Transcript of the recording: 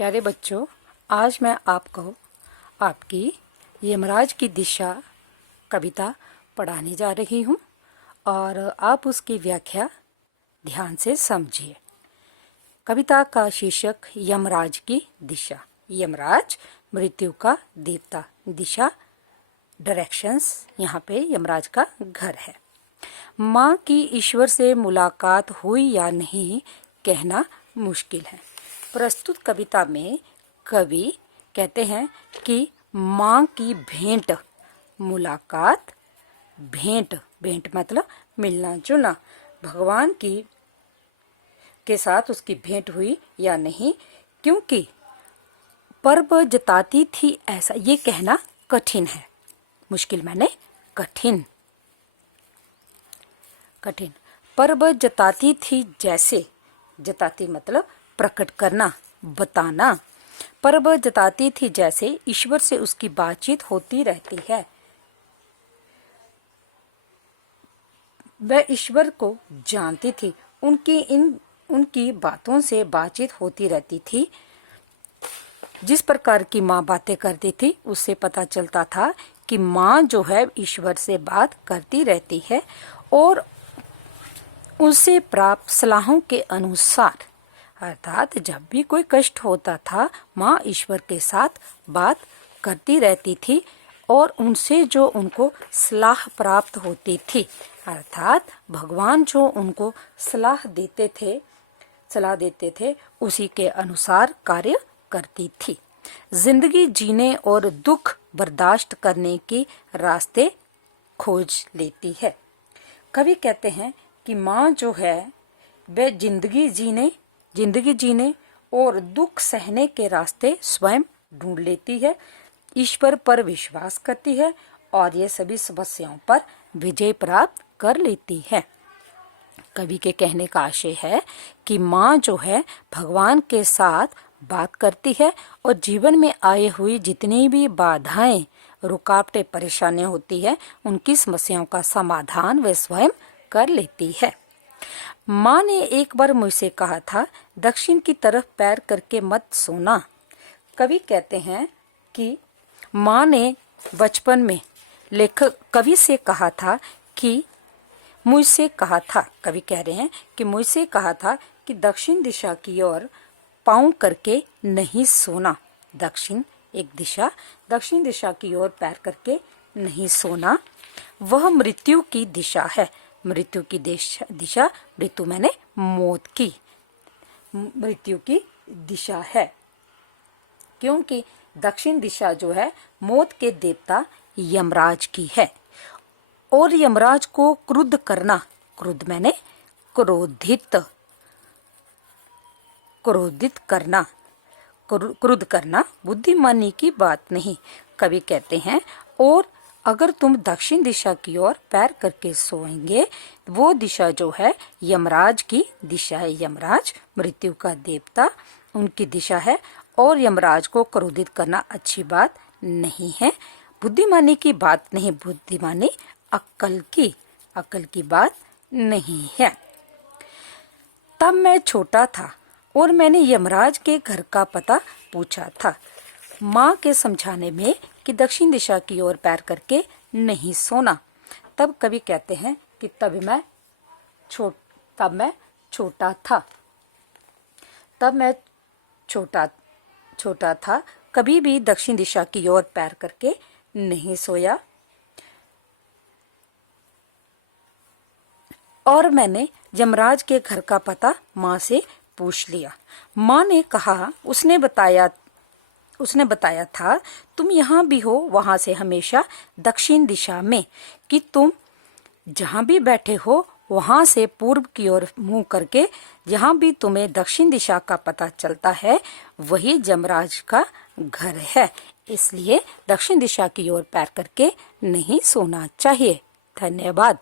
प्यारे बच्चों, आज मैं आपको आपकी यमराज की दिशा कविता पढ़ाने जा रही हूँ और आप उसकी व्याख्या ध्यान से समझिए। कविता का शीर्षक यमराज की दिशा। यमराज मृत्यु का देवता, दिशा डायरेक्शंस, यहाँ पे यमराज का घर है। माँ की ईश्वर से मुलाकात हुई या नहीं कहना मुश्किल है। प्रस्तुत कविता में कवि कहते हैं कि माँ की भेंट, मुलाकात, भेंट मतलब मिलना जुलना, भगवान की के साथ उसकी भेंट हुई या नहीं, क्योंकि पर्व जताती थी ऐसा। ये कहना कठिन है। मुश्किल माने कठिन। पर्व जताती थी जैसे, जताती मतलब प्रकट करना, बताना। पर्व जताती थी जैसे ईश्वर से उसकी बातचीत होती रहती है। वह ईश्वर को जानती थी, उनकी बातों से बातचीत होती रहती थी। जिस प्रकार की माँ बातें करती थी उससे पता चलता था कि माँ जो है ईश्वर से बात करती रहती है और उनसे प्राप्त सलाहों के अनुसार, अर्थात जब भी कोई कष्ट होता था माँ ईश्वर के साथ बात करती रहती थी और उनसे जो उनको सलाह प्राप्त होती थी, अर्थात भगवान जो उनको सलाह देते थे उसी के अनुसार कार्य करती थी। जिंदगी जीने और दुख बर्दाश्त करने के रास्ते खोज लेती है। कवि कहते हैं कि माँ जो है वह जिंदगी जीने और दुख सहने के रास्ते स्वयं ढूंढ लेती है, ईश्वर पर विश्वास करती है और ये सभी समस्याओं पर विजय प्राप्त कर लेती है। कवि के कहने का आशय है कि माँ जो है भगवान के साथ बात करती है और जीवन में आए हुई जितनी भी बाधाएं, रुकावटें, परेशानियां होती है, उनकी समस्याओं का समाधान वह स्वयं कर लेती है। माँ ने एक बार मुझसे कहा था, दक्षिण की तरफ पैर करके मत सोना। कवि कहते हैं कि माँ ने बचपन में कवि से कहा था कि मुझसे कहा था कि दक्षिण दिशा की ओर पाँव करके नहीं सोना। दक्षिण एक दिशा, दक्षिण दिशा की ओर पैर करके नहीं सोना, वह मृत्यु की दिशा है। मृत्यु की दिशा, मृत्यु मैंने मौत की, मृत्यु की दिशा है, क्योंकि दक्षिण दिशा जो है मौत के देवता यमराज की है। और यमराज को क्रुद्ध करना, क्रुद्ध मैंने क्रुद्ध करना बुद्धिमानी की बात नहीं। कवि कहते हैं, और अगर तुम दक्षिण दिशा की ओर पैर करके सोएंगे, वो दिशा जो है यमराज की दिशा है। यमराज मृत्यु का देवता, उनकी दिशा है और यमराज को क्रोधित करना अच्छी बात नहीं है, बुद्धिमानी की बात नहीं। बुद्धिमानी अक्ल की बात नहीं है। तब मैं छोटा था और मैंने यमराज के घर का पता पूछा था। माँ के समझाने में कि दक्षिण दिशा की ओर पैर करके नहीं सोना। तब कवि कहते हैं कि तब मैं छोटा था, कभी भी दक्षिण दिशा की ओर पैर करके नहीं सोया। और मैंने यमराज के घर का पता माँ से पूछ लिया। माँ ने कहा, उसने बताया था, तुम यहाँ भी हो वहां से हमेशा दक्षिण दिशा में, कि तुम जहाँ भी बैठे हो वहां से पूर्व की ओर मुंह करके जहाँ भी तुम्हें दक्षिण दिशा का पता चलता है वही यमराज का घर है। इसलिए दक्षिण दिशा की ओर पैर करके नहीं सोना चाहिए। धन्यवाद।